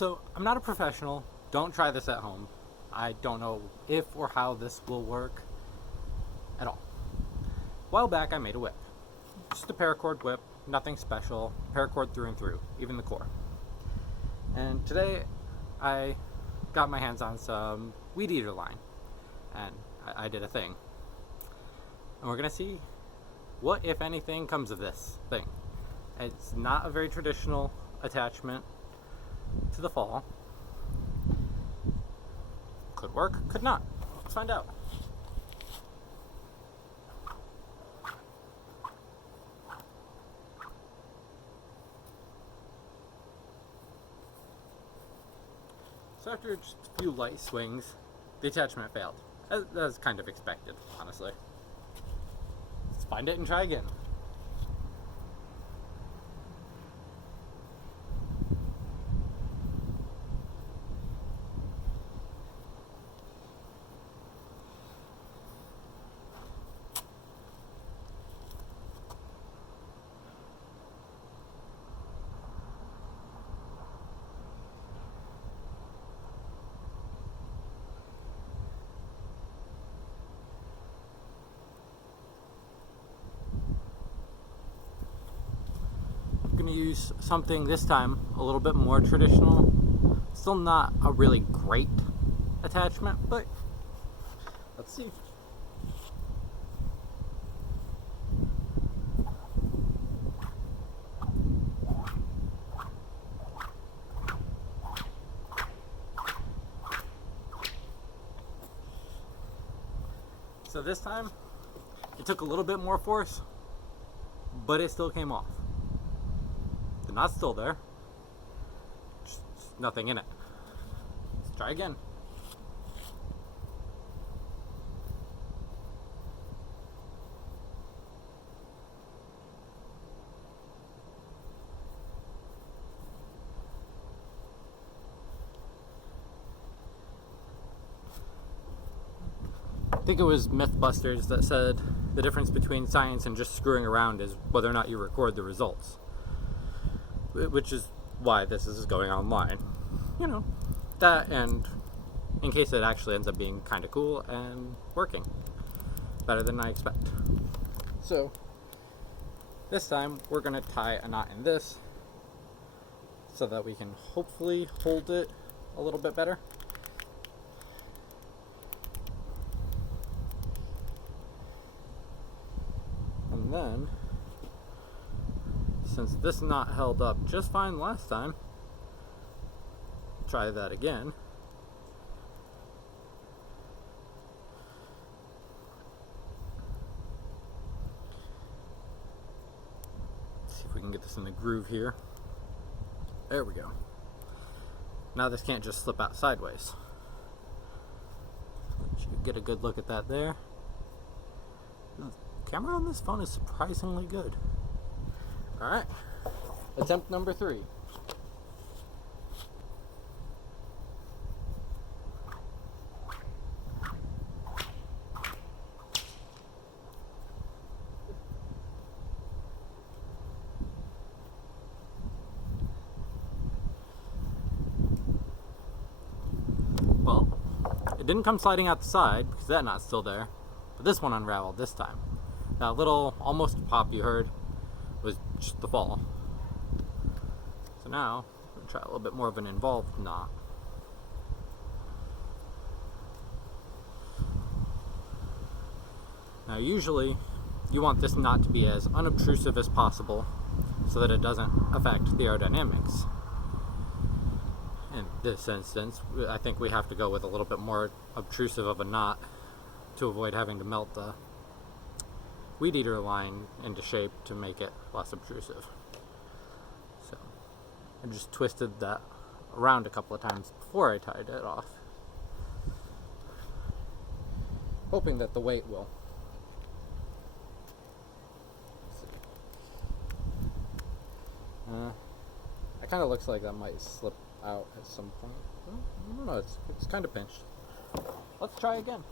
So, I'm not a professional. Don't try this at home. I don't know if or how this will work at all. A while back, I made a whip. Just a paracord whip, nothing special, paracord through and through, even the core. And today, I got my hands on some weed eater line, and I did a thing. And we're going to see what, if anything, comes of this thing. It's not a very traditional attachment to the fall. Could work, could not. Let's find out. So after just a few light swings, the attachment failed. That was kind of expected, honestly. Let's find it and try again. I'm going to use something this time a little bit more traditional. Still not a really great attachment, but let's see. So this time, it took a little bit more force, but it still came off. The knot's still there, just nothing in it. Let's try again. I think it was Mythbusters that said the difference between science and just screwing around is whether or not you record the results. Which is why this is going online. You know, that, and in case it actually ends up being kind of cool and working better than I expect. So, this time we're going to tie a knot in this so that we can hopefully hold it a little bit better. And then, since this knot held up just fine last time, try that again. See if we can get this in the groove here. There we go. Now this can't just slip out sideways. Let you get a good look at that there. The camera on this phone is surprisingly good. Alright, attempt number 3. Well, it didn't come sliding out the side because that knot's still there, but this one unraveled this time. That little almost pop you heard was just the fall. So now, I'm going to try a little bit more of an involved knot. Now usually, you want this knot to be as unobtrusive as possible so that it doesn't affect the aerodynamics. In this instance, I think we have to go with a little bit more obtrusive of a knot to avoid having to melt the weed eater line into shape to make it less obtrusive. So I just twisted that around a couple of times before I tied it off, hoping that the weight will. That kind of looks like that might slip out at some point. Well, I don't know, it's kind of pinched. Let's try again.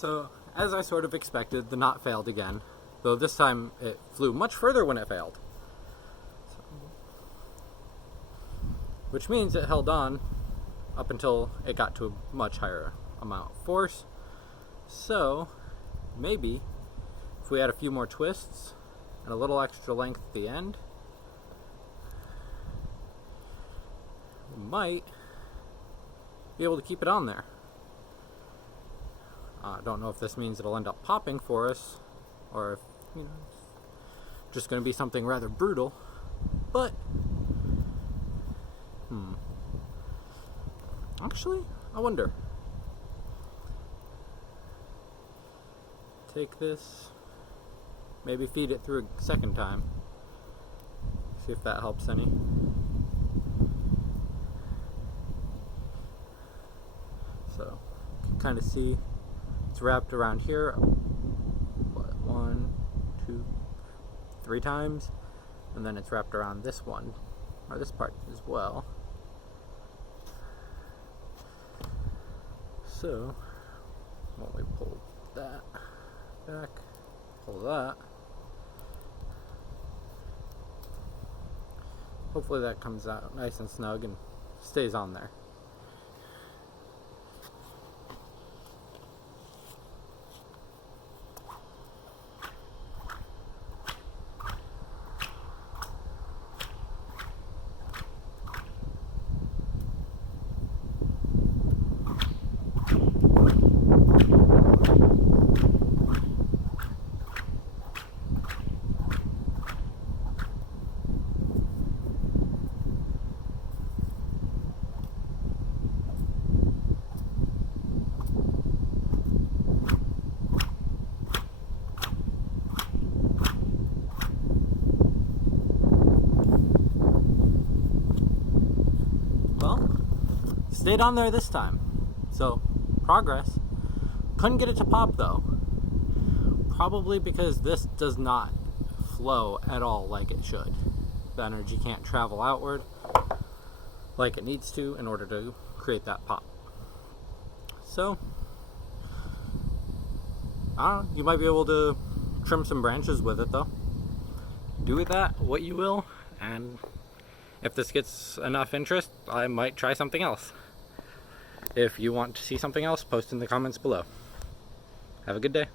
So, as I sort of expected, the knot failed again, though this time it flew much further when it failed. Which means it held on up until it got to a much higher amount of force. So, maybe if we had a few more twists and a little extra length at the end, we might be able to keep it on there. I don't know if this means it'll end up popping for us, or if, it's just going to be something rather brutal, but actually, I wonder. Take this, maybe feed it through a second time, see if that helps any. So, you can kind of see it's wrapped around here, 1, 2, 3 times, and then it's wrapped around this one, or this part as well. So, when we pull that back, pull that, hopefully that comes out nice and snug and stays on there. Stayed on there this time, so progress. Couldn't get it to pop though, probably because this does not flow at all like it should. The energy can't travel outward like it needs to in order to create that pop. So, I don't know, you might be able to trim some branches with it though. Do with that what you will, and if this gets enough interest, I might try something else. If you want to see something else, post in the comments below. Have a good day.